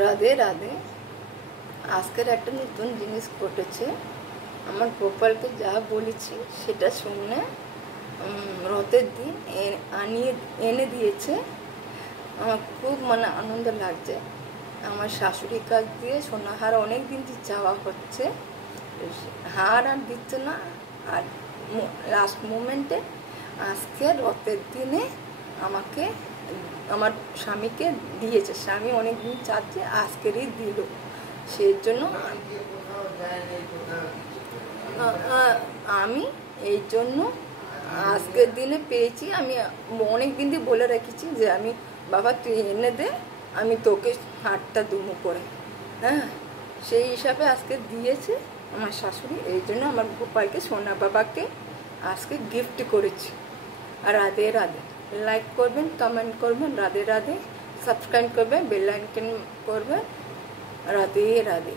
রাধে রাধে। আজকের একটা নতুন জিনিস ঘটেছে। আমার গোপালকে যা বলেছি সেটা শুনে রথের দিন এনে দিয়েছে। আমার খুব আনন্দ লাগছে। আমার শাশুড়ির কাছ দিয়ে সোনাহার অনেক দিন চাওয়া হচ্ছে, হার আর দিচ্ছে না। আর লাস্ট মোমেন্টে আজকে রথের দিনে আমাকে আমার স্বামীকে দিয়েছে। স্বামী অনেক দিন চাচ্ছে, আজকেরই দিল। সেই জন্য আমি এই জন্য আজকের দিনে পেয়েছি। আমি অনেক দিন দিয়ে বলে রেখেছি যে আমি বাবা তুই এনে দে, আমি তোকে হারটা দুমো করে। হ্যাঁ, সেই হিসাবে আজকে দিয়েছে আমার শাশুড়ি। এই জন্য আমার গোপালকে, সোনা বাবাকে আজকে গিফট করেছি। আর রাধে রাধে। লাইক করবেন, কমেন্ট করবেন, রাধে রাধে। সাবস্ক্রাইব করবেন, বেল আইকন করবেন। রাধে রাধে।